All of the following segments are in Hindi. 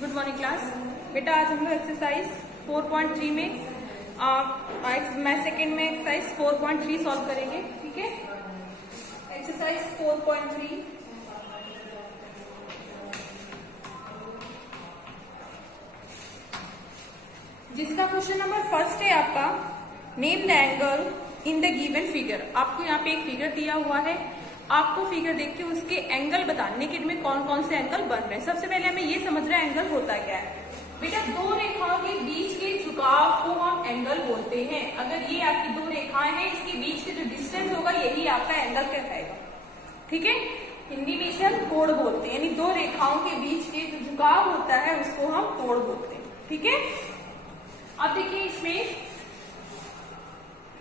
Good morning class. बेटा आज हम लोग एक्सरसाइज 4.3 में मैं सेकेंड में एक्सरसाइज 4.3 सॉल्व करेंगे। ठीक है, एक्सरसाइज 4.3 जिसका क्वेश्चन नंबर फर्स्ट है आपका, name the angle in the given figure. आपको यहाँ पे एक फिगर दिया हुआ है, आपको फिगर देख के उसके एंगल बताने के में कौन कौन से एंगल बन रहे हैं। सबसे पहले हमें ये समझ रहे हैं एंगल होता क्या है। बेटा दो रेखाओं के बीच के झुकाव को हम एंगल बोलते हैं। अगर ये आपकी दो रेखाएं हैं, इसके बीच के जो डिस्टेंस होगा यही आपका एंगल कहलाएगा। ठीक है, हिंदी में इसे हम कोण बोलते हैं, यानी दो रेखाओं के बीच के जो झुकाव होता है उसको हम कोण बोलते हैं। ठीक है, अब देखिए इसमें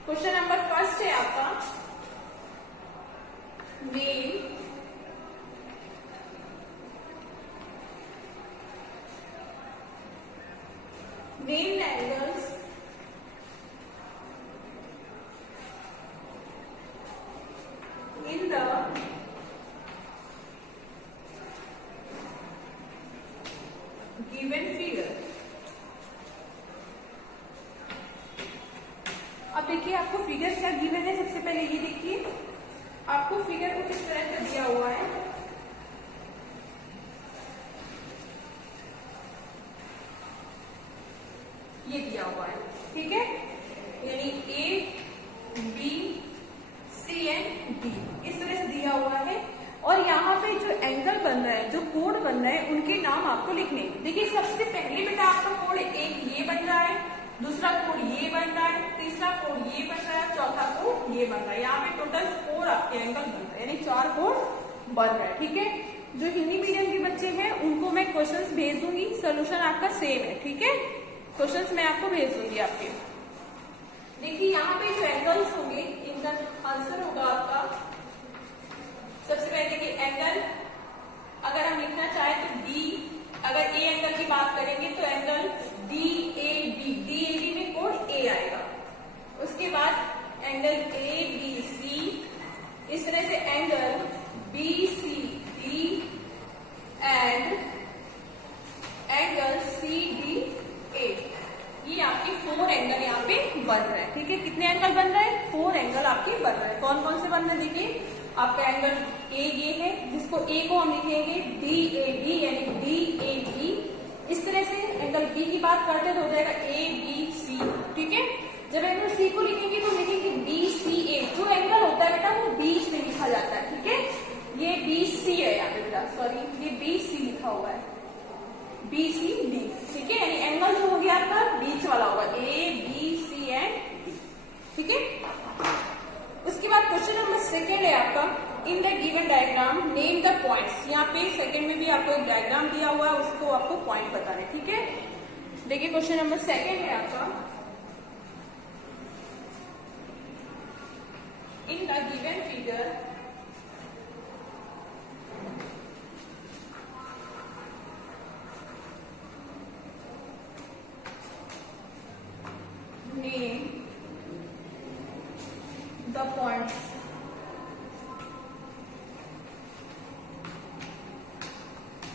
क्वेश्चन नंबर फर्स्ट है आपका, name the angles in the given figure। अब देखिए आपको फिगर क्या गिवन है। सबसे पहले ये देखिए, आपको फिगर कुछ इस तरह से दिया हुआ है। ये दिया हुआ है, ठीक है, यानी A B C and D इस तरह से दिया हुआ है। और यहाँ पे जो एंगल बन रहा है, जो कोण बन रहा है, उनके नाम आपको लिखने। देखिए सबसे पहले बेटा आपका कोण एक ये बन रहा है, दूसरा कोण ये बन रहा है, तीसरा कोण ये बन रहा है, चौथा कोण ये बन रहा है। यहाँ पे टोटल 4 आपके एंगल बन रहे हैं, यानी 4 कोण बन रहा है। ठीक है, जो हिंदी मीडियम के बच्चे हैं उनको मैं क्वेश्चंस भेज दूंगी, सोल्यूशन आपका सेम है। ठीक है, क्वेश्चंस मैं आपको भेज दूंगी आपके। देखिए यहाँ पे जो एंगल्स होंगे इनका आंसर होगा आपका, सबसे पहले देखिए एंगल अगर हम लिखना चाहें तो D, अगर A एंगल की बात करेंगे तो एंगल DAB, DAB में कोण A आएगा। उसके बाद एंगल ABC, इस तरह से angle BCD and angle CDA। ये आपके 4 एंगल यहाँ पे बन रहे हैं। ठीक है, कितने एंगल बन रहे हैं? 4 एंगल आपके बन रहे हैं। कौन कौन से बन रहे हैं? देखिए आपका एंगल A ये है, जिसको A को हम लिखेंगे DAD यानी DAB। इस तरह से एंगल B की बात करते हैं तो हो जाएगा ABC। ठीक है, जब एंगल C को लिखेंगे तो लिखेंगे BCA। जो एंगल होता है बेटा वो बीच में लिखा जाता है। ठीक है, ये BC है यहाँ पे बेटा, सॉरी ये BC लिखा हुआ है, BCD। ठीक है, यानी एंगल जो हो गया आपका बीच वाला होगा, ABC एंड D। ठीक है, उसके बाद क्वेश्चन नंबर सेकेंड है आपका, in the given diagram name the points. यहाँ पे सेकेंड में भी आपको एक डायग्राम दिया हुआ है, उसको आपको पॉइंट बताना है। ठीक है, देखिए क्वेश्चन नंबर सेकेंड है आपका, in the given figure name the points.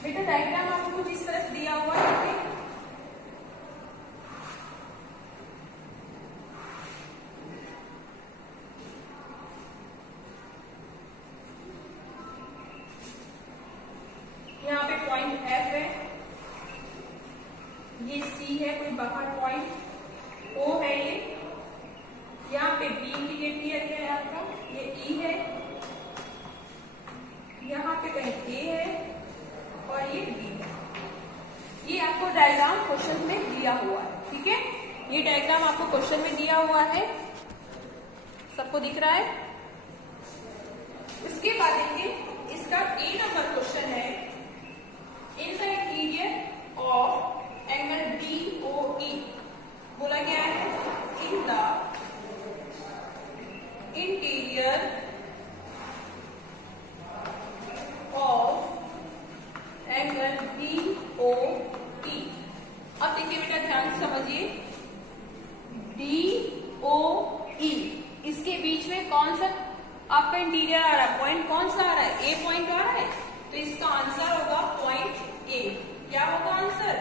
बेटा डायग्राम आपको कुछ इस तरह से दिया हुआ है। यहाँ पे पॉइंट F है, ये C है, कोई बाहर पॉइंट O है, ये यहाँ पे B इंडिकेट किया गया है आपका, ये E है, यहाँ पे कहीं A है और ये B है। ये आपको डायग्राम क्वेश्चन में दिया हुआ है। ठीक है, ये डायग्राम आपको क्वेश्चन में दिया हुआ है, सबको दिख रहा है। उसके बाद देखिए इसका A नंबर क्वेश्चन है, in the interior of angle DOE। बोला गया है in the interior of angle DOE। अब देखिए बेटा ध्यान से समझिए, DOE इसके बीच में कौन सा आपका इंटीरियर आ रहा है, पॉइंट कौन सा आ रहा है, ए पॉइंट आ रहा है, तो इसका आंसर होगा पॉइंट ए। क्या होगा आंसर,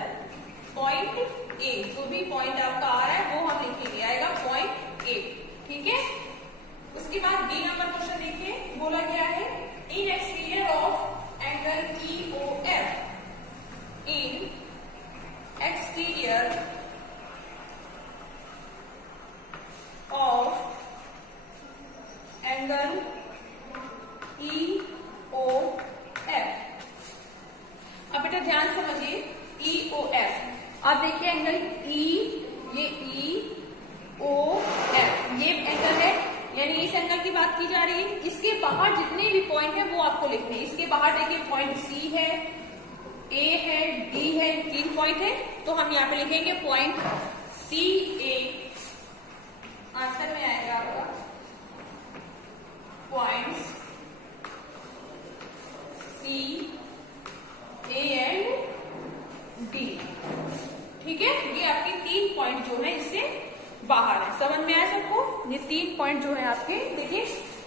ध्यान समझिए, ई ओ एफ। अब देखिए एंगल ई, ये ई ओ एफ, ये एंगल है, यानी इस एंगल की बात की जा रही है। इसके बाहर जितने भी पॉइंट है वो आपको लिखने हैं। इसके बाहर देखिए पॉइंट सी है, ए है, डी है, 3 पॉइंट है, तो हम यहाँ पे लिखेंगे पॉइंट सी ए। आंसर में आएगा आपका points C A and D. ठीक है, ये आपके 3 पॉइंट जो है इससे बाहर है। समझ में आया सबको? ये 3 पॉइंट जो है आपके, देखिए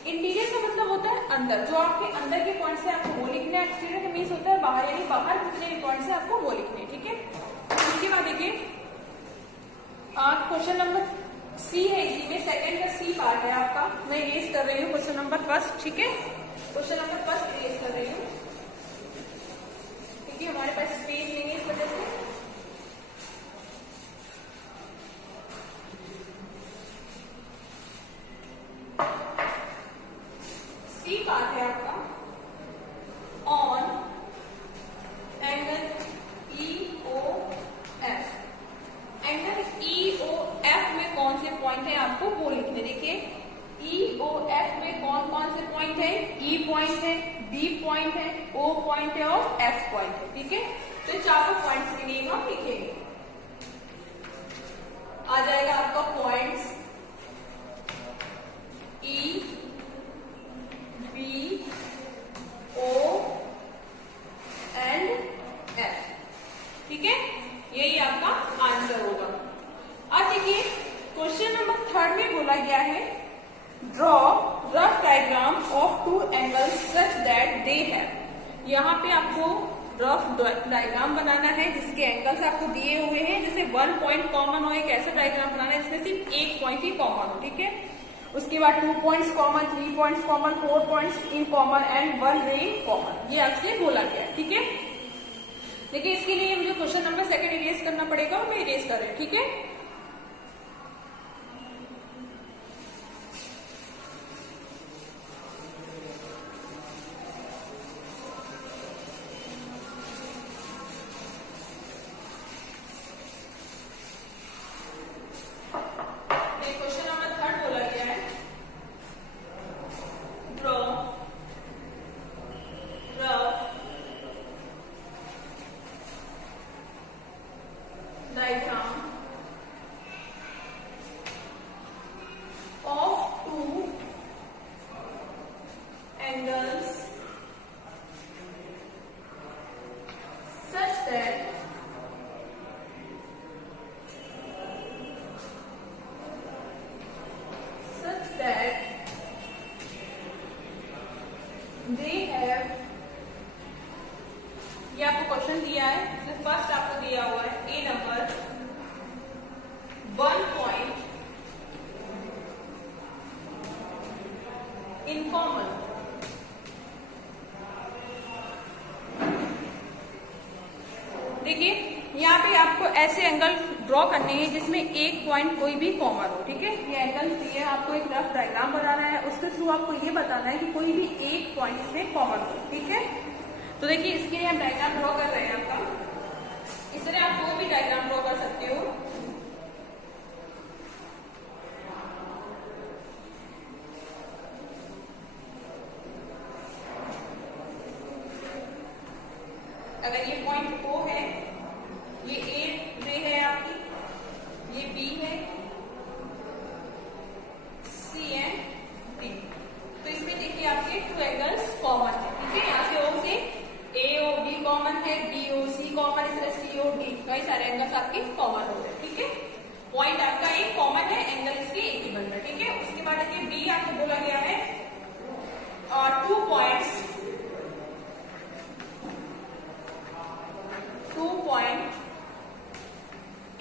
इंटीरियर का मतलब होता है अंदर, जो आपके अंदर के पॉइंट से आपको वो लिखना है। एक्सटीरियर का मीन्स होता है बाहर, यानी बाहर कितने भी पॉइंट से आपको वो लिखने हैं। ठीक है, इसके बाद देखिए क्वेश्चन नंबर सी है, इसी में सेकंड का सी पार्ट है आपका। मैं इरेज कर रही हूँ क्वेश्चन नंबर फर्स्ट। ठीक है, क्वेश्चन नंबर फर्स्ट इरेज कर रही हूँ क्योंकि हमारे पास स्पेस नहीं है इस वजह से। सी पार्ट है आपका on angle E O F. Angle E O F में कौन से पॉइंट है आपको वो लिखने। देखिए ई ओ एफ में कौन कौन से पॉइंट है? ई पॉइंट है, बी पॉइंट है, ओ पॉइंट है और एफ पॉइंट है। ठीक है, तो चारों पॉइंट्स के नेम हम लिखेंगे। आ जाएगा आपका points E B O and F. ठीक है, यही आपका आंसर होगा। अब देखिए क्वेश्चन नंबर 3 में बोला गया है draw rough diagram of 2 angles such that they have. यहाँ पे आपको रफ डायग्राम बनाना है जिसके एंगल्स आपको दिए हुए हैं। जैसे 1 पॉइंट कॉमन हो, एक ऐसा डायग्राम बनाना है जिसमें सिर्फ 1 पॉइंट ही कॉमन हो। ठीक है, उसके बाद 2 points common, 3 points common, 4 points in common and 1 रे कॉमन। ये आपसे बोला गया है। ठीक है, देखिए इसके लिए मुझे क्वेश्चन नंबर 2 इरेज करना पड़ेगा और मैं इरेज कर रही हूँ। ठीक है, क्वेश्चन नंबर 3 बोला गया है draw rough diagram of 2 angles such that they have, ये आपको क्वेश्चन दिया है। फर्स्ट आपको दिया हुआ है ए नंबर 1 पॉइंट इन कॉमन। देखिए यहाँ पे आपको ऐसे एंगल ड्रॉ करने हैं जिसमें 1 पॉइंट कोई भी कॉमन हो। ठीक है, ये एंगल दिए, आपको एक रफ डायग्राम बनाना है, उसके थ्रू आपको ये बताना है कि कोई भी 1 पॉइंट इसमें कॉमन हो। ठीक है, तो देखिए इसके लिए हम डायग्राम ड्रॉ कर रहे हैं आपका। इस तरह आप कोई भी डायग्राम ड्रॉ कर सकते हो। अगर ये पॉइंट O है, ये A रे है आपकी, ये B है, C एंड D। तो इसमें देखिए आपके 2 एंगल्स कॉमन है। ठीक है, यहाँ से O से AOB कॉमन है, DOC कॉमन, इस तरह COD, कई सारे एंगल्स आपके कॉमन हो गए। ठीक है, पॉइंट आपका एक कॉमन है, एंगल इसके एक ही बन रहा है। ठीक है, उसके बाद देखिए B आपको बोला गया है और 2 पॉइंट्स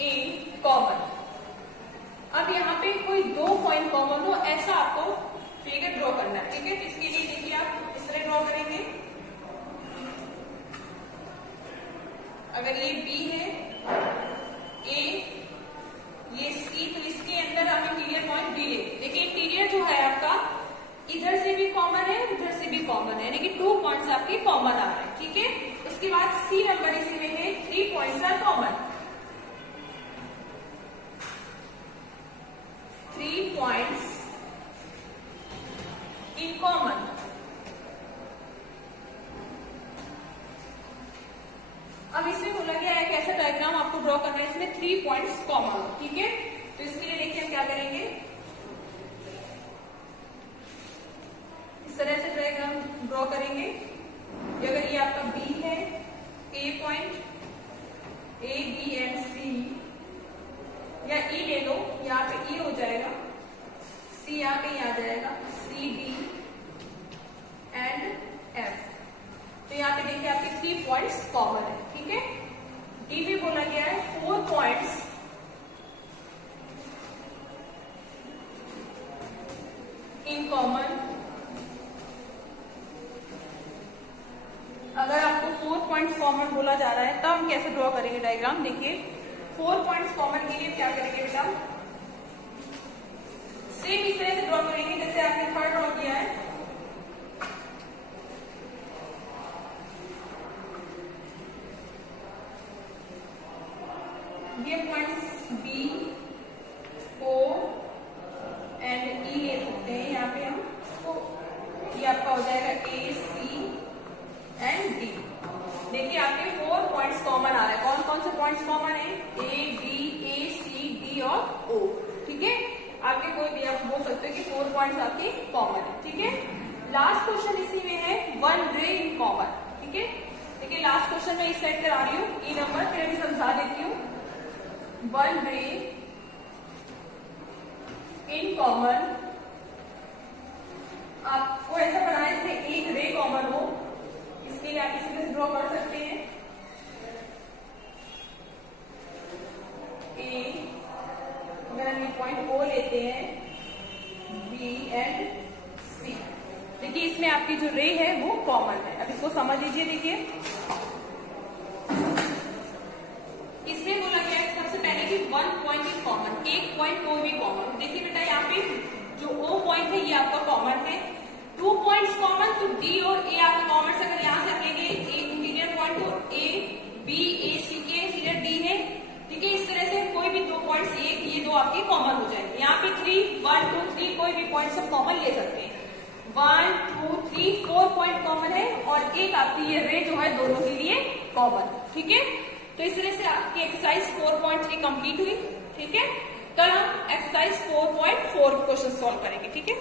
ए कॉमन। अब यहाँ पे कोई 2 पॉइंट कॉमन हो ऐसा आपको फिगर ड्रॉ करना है। ठीक है, तो इसके लिए देखिए आप इस तरह ड्रॉ करेंगे। अगर ये बी है, ए, ये सी, तो इसके अंदर हम इंटीरियर पॉइंट डी ले। देखिए इंटीरियर जो है आपका इधर से भी कॉमन है, उधर से भी कॉमन है, लेकिन 2 पॉइंट्स आपके कॉमन आ रहे हैं। ठीक है, इसके बाद सी नंबर इसी में है 3 points are common, 3 points in common. अब इसमें बोला गया है कि ऐसा डायग्राम आपको ड्रॉ करना है, इसमें 3 पॉइंट्स कॉमन, ठीक है। तो इसके लिए देखिए हम क्या करेंगे, इस तरह से डायग्राम ड्रॉ करेंगे। अगर ये आपका बी है, ए पॉइंट, ए बी एंड सी, या ई ले लो, यहाँ पे ई हो जाएगा, सी यहाँ पे आ जाएगा, सी डी एंड एफ। तो यहाँ पे देखिए आपके 3 पॉइंट्स कॉमन है, ठीक है। डी में बोला गया है 4 पॉइंट्स इन कॉमन। अगर आपको 4 पॉइंट्स कॉमन बोला जा रहा है तब हम कैसे ड्रॉ करेंगे डायग्राम, देखिए 4 पॉइंट्स कॉमन के लिए क्या करेंगे बेटा, सेम इस तरह से ड्रॉ करेंगे जैसे आपने थर्ड ड्रॉ किया है। ये पॉइंट्स बी, ओ एंड ई ले सकते हैं यहाँ पे हम, तो ये आपका हो जाएगा ए सी एंड डी। देखिए आपके 4 पॉइंट्स कॉमन आ रहा है। कौन कौन से पॉइंट्स कॉमन है, A B A C D और ओ, ठीक है। आपके कोई भी आप बोल सकते हो कि 4 पॉइंट्स आपके कॉमन है, ठीक है। लास्ट क्वेश्चन इसी में है 1 रे इन कॉमन, ठीक है। देखिए लास्ट क्वेश्चन में इस सेट करा रही हूँ, ई नंबर फिर अभी समझा देती हूँ। 1 रे इन कॉमन, आपको ऐसा बनाना है इसमें एक रे कॉमन हो, इसके लिए आप इसी ड्रॉ कर सकते हैं। ए, अगर हम ये पॉइंट ओ लेते हैं, बी एंड सी, देखिए इसमें आपकी जो रे है वो कॉमन है। अब इसको समझ लीजिए, देखिए इसमें बोला गया है सबसे पहले कि 1 पॉइंट इज कॉमन, एक पॉइंट कोई भी कॉमन। देखिए बेटा यहाँ पे जो ओ पॉइंट है ये आपका कॉमन है, 2 पॉइंट्स कॉमन, तो डी और ए आपके कॉमन से अगर यहाँ से अकेले एक इंटीरियर पॉइंट तो ए बी ए सी के इंटीरियर डी है, ठीक है। इस तरह से कोई भी 2 पॉइंट्स एक ये 2 आपके कॉमन हो जाएंगे। यहाँ पे 3 1 2 3 कोई भी पॉइंट्स हम कॉमन ले सकते हैं। 1 2 3 4 पॉइंट कॉमन है और एक आपकी ये रे जो है दोनों के लिए कॉमन, ठीक है। तो इस तरह से आपकी एक्सरसाइज 4.3 कंप्लीट हुई, ठीक है। कल हम एक्सरसाइज 4.4 क्वेश्चन सॉल्व करेंगे, ठीक है।